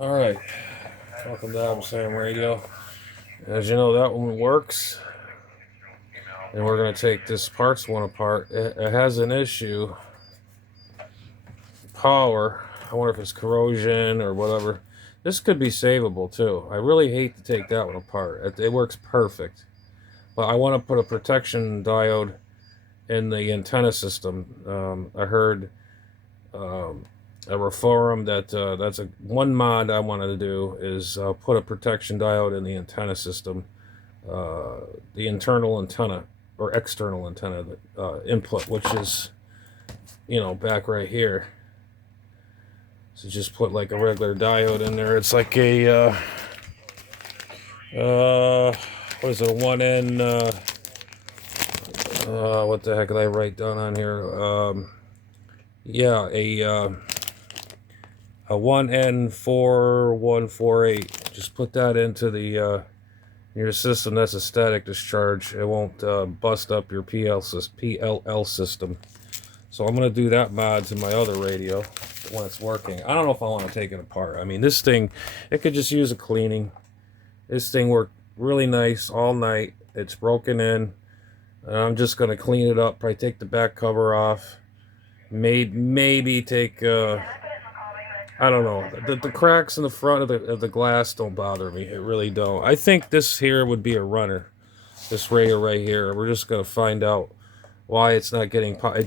Alright, welcome to Sam Radio. As you know, that one works. And we're going to take this parts one apart. It has an issue. Power. I wonder if it's corrosion or whatever. This could be savable too. I really hate to take that one apart. It works perfect. But I want to put a protection diode in the antenna system. I heard a forum that that's one mod I wanted to do is put a protection diode in the antenna system, the internal antenna or external antenna input, which is, back right here. So just put like a regular diode in there. It's like a what is it, a 1N what the heck did I write down on here? Yeah, a 1N4148. Just put that into the your system. That's a static discharge. It won't bust up your PLL system. So I'm going to do that mod to my other radio when it's working. I don't know if I want to take it apart. I mean, this thing, it could just use a cleaning. This thing worked really nice all night. It's broken in. I'm just going to clean it up. Probably take the back cover off. Maybe take... I don't know. The cracks in the front of the glass don't bother me. It really don't. I think this here would be a runner. This radio right here. We're just going to find out why it's not getting power.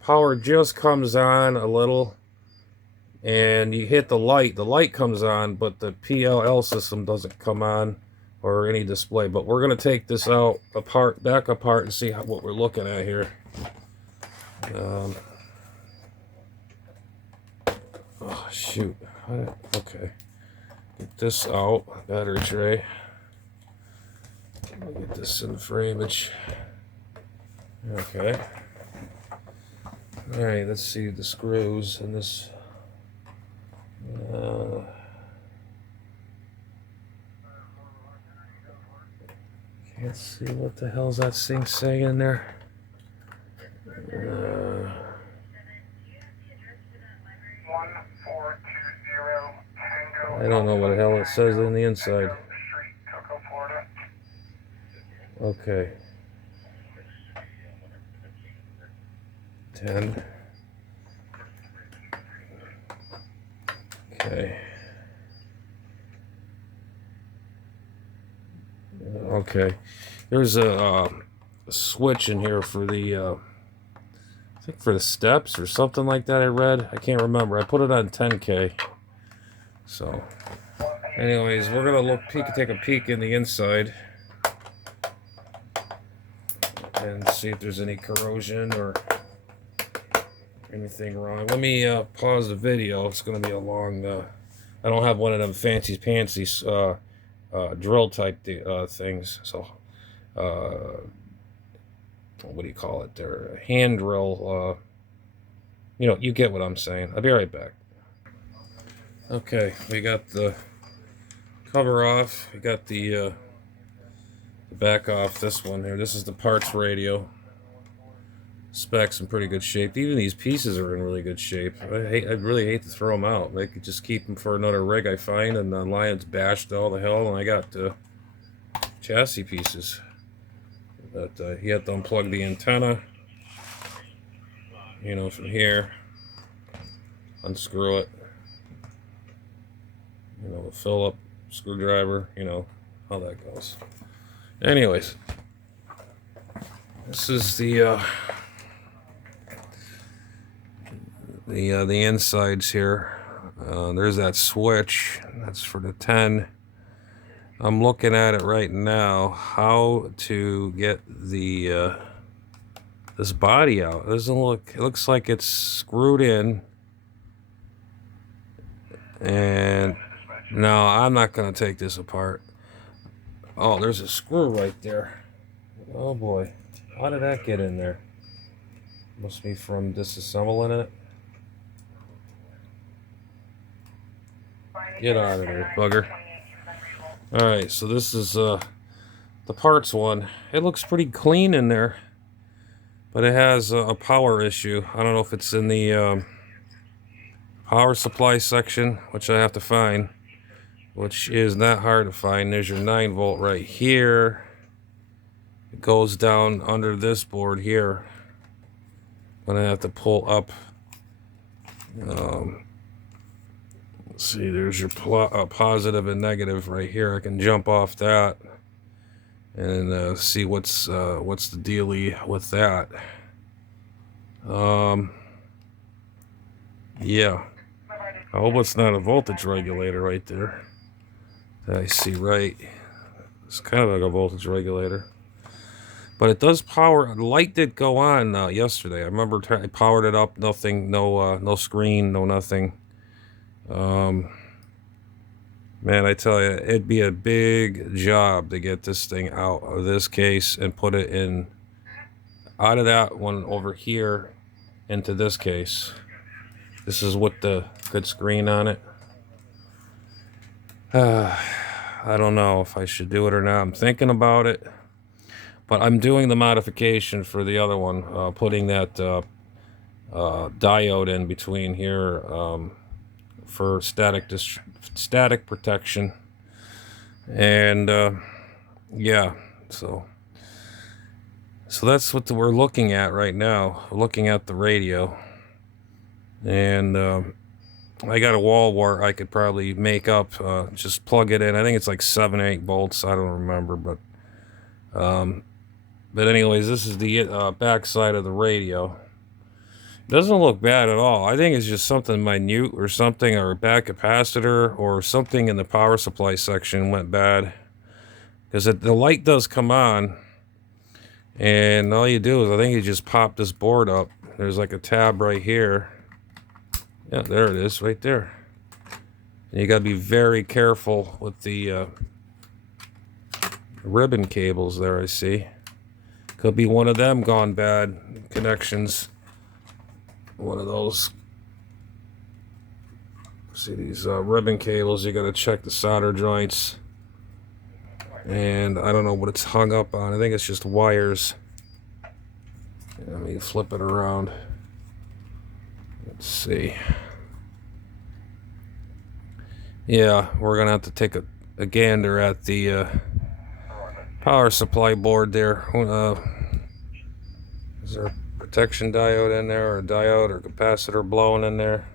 Power just comes on a little. And you hit the light. The light comes on, but the PLL system doesn't come on or any display. But we're going to take this out back apart and see what we're looking at here. Oh, shoot. Okay. Get this out. Battery tray. I'll get this in the frameage. Okay. Alright, let's see the screws in this. Can't see what the hell's that thing saying in there. I don't know what the hell it says in the inside. Okay. 10. Okay. Okay. There's a switch in here for the I think for the steps or something like that. I read. I can't remember. I put it on 10K. So, anyways, we're gonna take a peek in the inside and see if there's any corrosion or anything wrong. Let me pause the video. It's gonna be a long. I don't have one of them fancy drill type things. So, what do you call it? There, hand drill. You get what I'm saying. I'll be right back. Okay, we got the cover off. We got the back off. This one here. This is the parts radio. Specs in pretty good shape. Even these pieces are in really good shape. I really hate to throw them out. I could just keep them for another rig I find, and the lion's bashed all the hell, and I got chassis pieces. But you have to unplug the antenna. From here. Unscrew it. The Phillips screwdriver, how that goes. Anyways, this is the insides here. There's that switch. That's for the 10. I'm looking at it right now. How to get the this body out? It doesn't look. It looks like it's screwed in. And no, I'm not going to take this apart. Oh, there's a screw right there. Oh boy. How did that get in there? Must be from disassembling it. Get out of there, bugger. Alright, so this is the parts one. It looks pretty clean in there. But it has a power issue. I don't know if it's in the power supply section, which I have to find, which is not hard to find. There's your 9-volt right here. It goes down under this board here. I'm gonna have to pull up. Let's see, there's your positive and negative right here. I can jump off that and see what's the dealie with that. Yeah, I hope it's not a voltage regulator right there. I see right. It's kind of like a voltage regulator, but it does power. The light did go on yesterday. I remember I powered it up. Nothing, no screen, no nothing. Man, I tell you, it'd be a big job to get this thing out of this case and put it in out of that one over here into this case. This is with the good screen on it. I don't know if I should do it or not. I'm thinking about it, but I'm doing the modification for the other one, putting that diode in between here for static protection. And yeah, so that's what we're looking at right now. We're looking at the radio, and I got a wall wart I could probably make up, just plug it in. I think it's like 7 or 8 volts, I don't remember, but anyways, this is the back side of the radio. Doesn't look bad at all. I think it's just something minute or something, or a bad capacitor or something in the power supply section went bad, because the light does come on, and all you do is, I think you just pop this board up. There's like a tab right here. Yeah, there it is, right there. And you got to be very careful with the ribbon cables there, I see. Could be one of them gone bad connections. One of those. See these ribbon cables, you got to check the solder joints. And I don't know what it's hung up on. I think it's just wires. Let me flip it around. Let's see. Yeah, we're gonna have to take a gander at the power supply board there. Is there a protection diode in there, or a diode or capacitor blowing in there?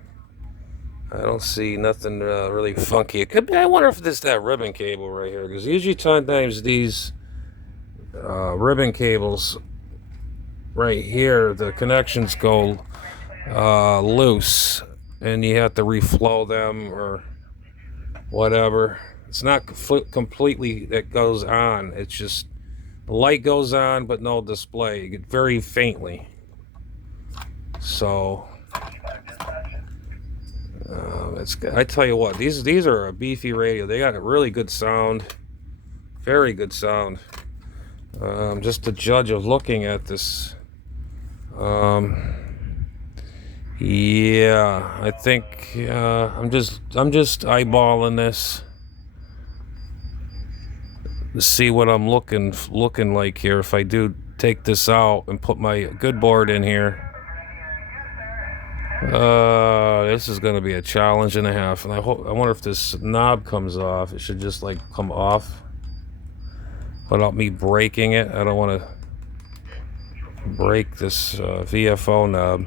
I don't see nothing really funky. It could be, I wonder if this that ribbon cable right here, because usually sometimes these ribbon cables right here, the connections go loose, and you have to reflow them or whatever. It's not completely that goes on. It's just the light goes on, but no display. You get very faintly. So I tell you what, these are a beefy radio. They got a really good sound, very good sound. Just to judge of looking at this. Yeah, I think I'm just eyeballing this to see what I'm looking like here. If I do take this out and put my good board in here, this is going to be a challenge and a half. And I wonder if this knob comes off. It should just like come off without me breaking it. I don't want to break this VFO knob.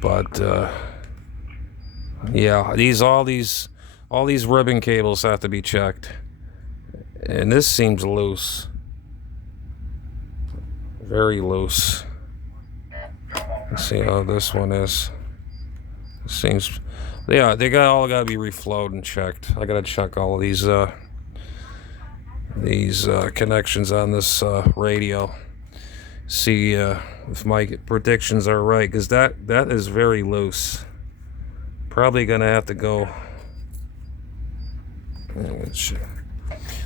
But yeah, all these ribbon cables have to be checked, and this seems loose, very loose. Let's see how this one is. It seems, yeah, they all got to be reflowed and checked. I got to check all of these connections on this radio. See if my predictions are right, because that is very loose. Probably gonna have to go.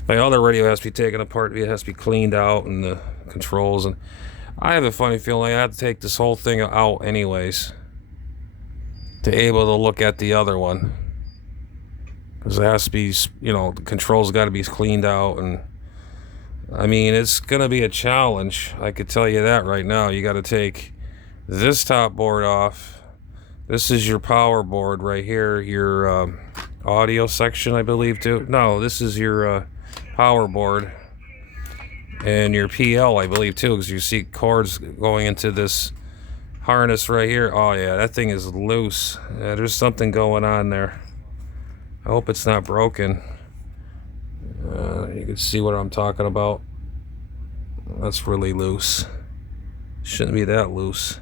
My other radio has to be taken apart. It has to be cleaned out, and the controls. And I have a funny feeling I have to take this whole thing out anyways to able to look at the other one, because it has to be, the controls got to be cleaned out. And I mean, it's gonna be a challenge. I could tell you that right now. You got to take this top board off, This is your power board right here, your audio section, I believe, too. No, this is your power board and your PL, I believe, too, because you see cords going into this harness right here. Oh, yeah, that thing is loose. Yeah, there's something going on there. I hope it's not broken. You can see what I'm talking about. That's really loose. Shouldn't be that loose.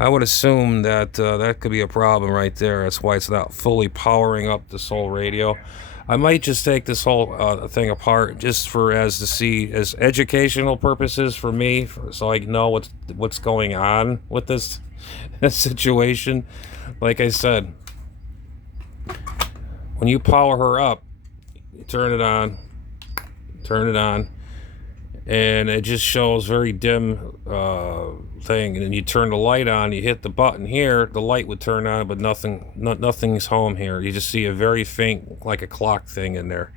I would assume that that could be a problem right there. That's why it's not fully powering up this whole radio. I might just take this whole thing apart just for as educational purposes for me, so I know what's going on with this situation. Like I said, when you power her up, you turn it on, and it just shows very dim thing. And then you turn the light on, you hit the button here, the light would turn on, but nothing's home here. You just see a very faint, like a clock thing in there.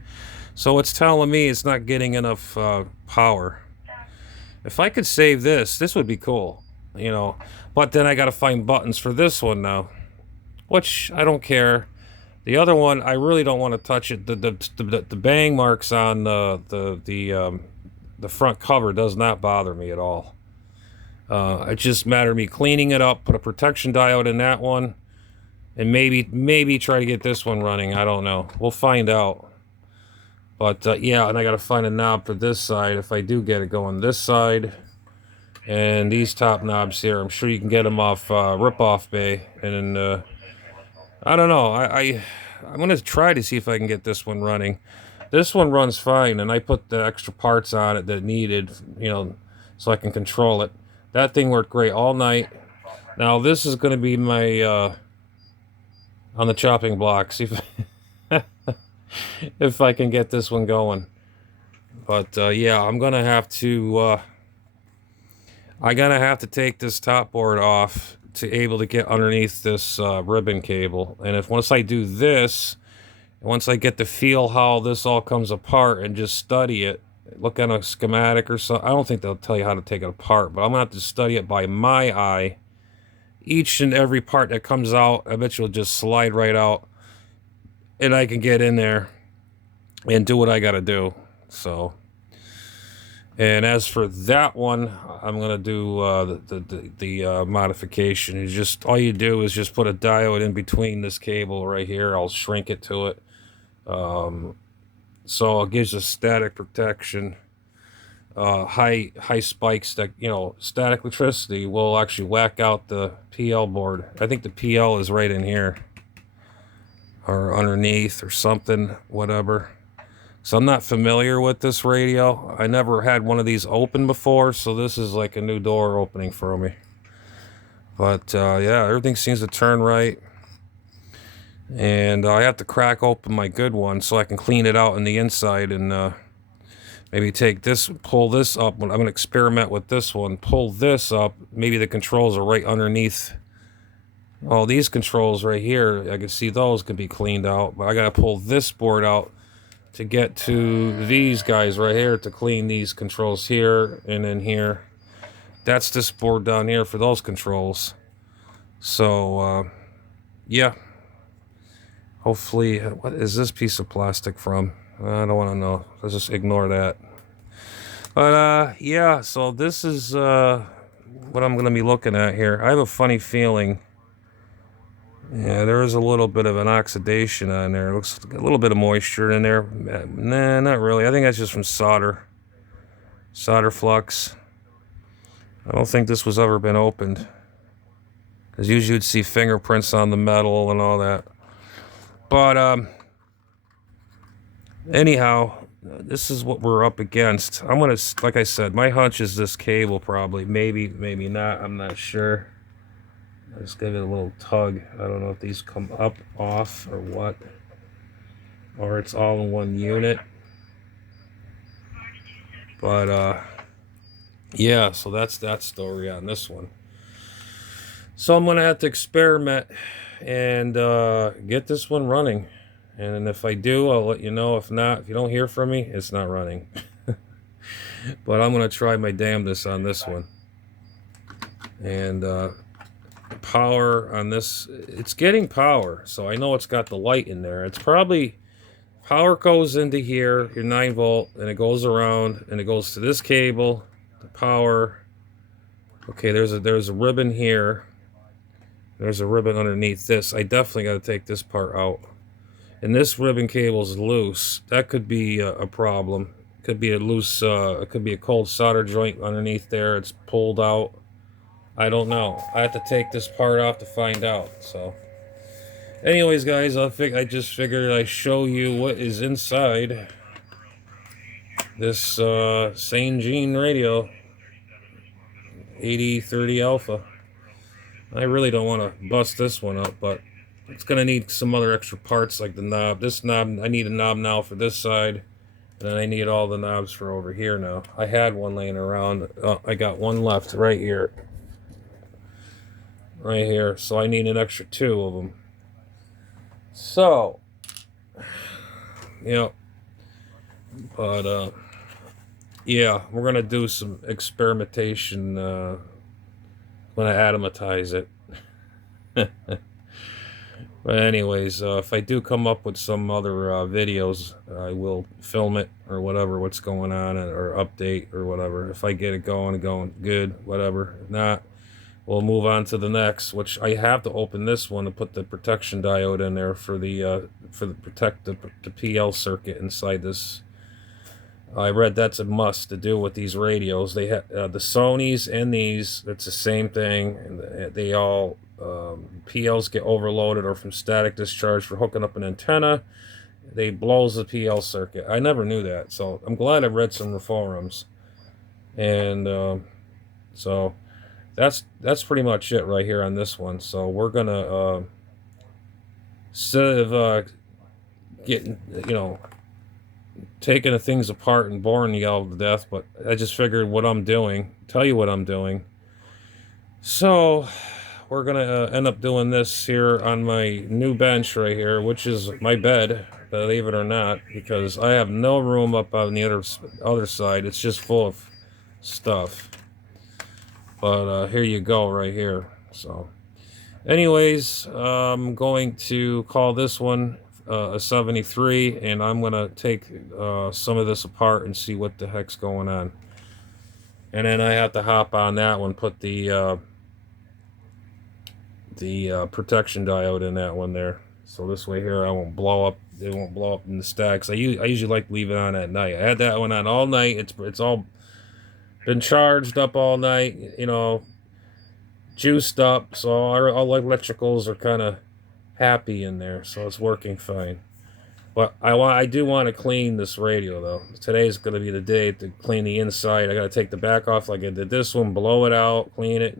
So it's telling me it's not getting enough power. If I could save this would be cool, you know. But then I got to find buttons for this one now, which I don't care. The other one, I really don't want to touch it. The bang marks on the front cover does not bother me at all. It just mattered me cleaning it up, put a protection diode in that one, and maybe try to get this one running. I don't know. We'll find out. But yeah, and I got to find a knob for this side if I do get it going this side. And these top knobs here, I'm sure you can get them off Rip-Off Bay. And I don't know. I'm going to try to see if I can get this one running. This one runs fine, and I put the extra parts on it that needed, you know, so I can control it. That thing worked great all night. Now this is going to be my on the chopping block. See if I can get this one going. But yeah, I'm gonna have to. I'm gonna have to take this top board off to able to get underneath this ribbon cable. And once I do this. Once I get to feel how this all comes apart and just study it, look at a schematic or something. I don't think they'll tell you how to take it apart, but I'm going to have to study it by my eye. Each and every part that comes out, I bet you'll just slide right out. And I can get in there and do what I got to do. So, and as for that one, I'm going to do the modification. It's just, all you do is just put a diode in between this cable right here. I'll shrink it to it. So it gives us static protection. High spikes that, you know, static electricity will actually whack out the PL board. I think the PL is right in here or underneath or something, whatever. So I'm not familiar with this radio. I never had one of these open before, so this is like a new door opening for me. But yeah, everything seems to turn right. And I have to crack open my good one so I can clean it out on the inside and maybe take this, pull this up. I'm going to experiment with this one. Pull this up. Maybe the controls are right underneath. Oh, these controls right here, I can see those can be cleaned out. But I got to pull this board out to get to these guys right here to clean these controls here and then here. That's this board down here for those controls. So, yeah. Hopefully, what is this piece of plastic from? I don't want to know. Let's just ignore that. But, yeah, so this is what I'm going to be looking at here. I have a funny feeling. Yeah, there is a little bit of an oxidation on there. It looks like a little bit of moisture in there. Nah, not really. I think that's just from solder. Solder flux. I don't think this was ever been opened. Because usually you'd see fingerprints on the metal and all that. But, anyhow, this is what we're up against. I'm going to, like I said, my hunch is this cable probably. Maybe not. I'm not sure. Let's give it a little tug. I don't know if these come up, off, or what. Or it's all in one unit. But, yeah, so that's that story on this one. So I'm going to have to experiment and get this one running. And if I do, I'll let you know. If not, if you don't hear from me, it's not running. But I'm going to try my damnedest on this one. And power on this. It's getting power, so I know it's got the light in there. It's probably power goes into here, your 9 volt, and it goes around and it goes to this cable, the power. Okay, there's a ribbon here. There's a ribbon underneath this. I definitely got to take this part out. And this ribbon cable is loose. That could be a problem. Could be a loose, it could be a cold solder joint underneath there. It's pulled out. I don't know. I have to take this part off to find out. So, anyways, guys, I just figured I'd show you what is inside this Sangene radio, 8030 Alpha. I really don't want to bust this one up, but it's going to need some other extra parts like the knob. This knob, I need a knob now for this side, and then I need all the knobs for over here now. I had one laying around. I got one left right here. Right here. So I need an extra 2 of them. So, yeah. But, yeah, we're going to do some experimentation. When I atomatize it. But anyways, if I do come up with some other videos, I will film it or whatever, what's going on, or update or whatever. If I get it going good, whatever. If not, we'll move on to the next, which I have to open this one to put the protection diode in there for the protect the PL circuit inside this. I read that's a must to do with these radios. They have the Sonys and these. It's the same thing. And they all PLs get overloaded or from static discharge for hooking up an antenna. They blows the PL circuit. I never knew that, so I'm glad I read some forums. And so that's pretty much it right here on this one. So we're gonna instead of getting taking the things apart and boring y'all to death, but I just figured tell you what I'm doing. So we're gonna end up doing this here on my new bench right here, which is my bed, believe it or not, because I have no room up on the other side. It's just full of stuff. But here you go right here. So anyways, I'm going to call this one a 73, and I'm gonna take some of this apart and see what the heck's going on. And then I have to hop on that one, put the protection diode in that one there, so this way here I won't blow up. It won't blow up in the stacks. I usually like to leave it on at night. I had that one on all night. It's all been charged up all night, juiced up, so all electricals are kind of happy in there, so it's working fine. But I do want to clean this radio though. Today's going to be the day to clean the inside. I got to take the back off like I did this one, blow it out, clean it,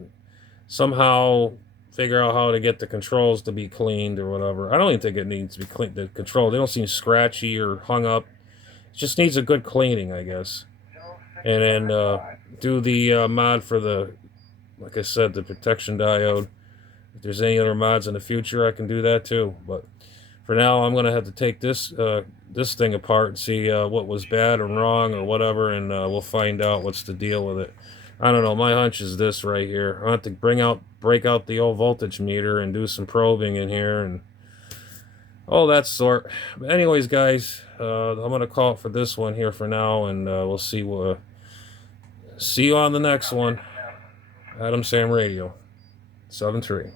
somehow figure out how to get the controls to be cleaned or whatever. I don't even think it needs to be cleaned. The controls, they don't seem scratchy or hung up. It just needs a good cleaning, I guess. And then do the mod for the, like I said, the protection diode. If there's any other mods in the future, I can do that too. But for now, I'm going to have to take this this thing apart and see what was bad or wrong or whatever, and we'll find out what's the deal with it. I don't know. My hunch is this right here. I'll have to break out the old voltage meter and do some probing in here and all that sort. But anyways, guys, I'm going to call it for this one here for now, and we'll see you on the next one. Adam Sam Radio 73.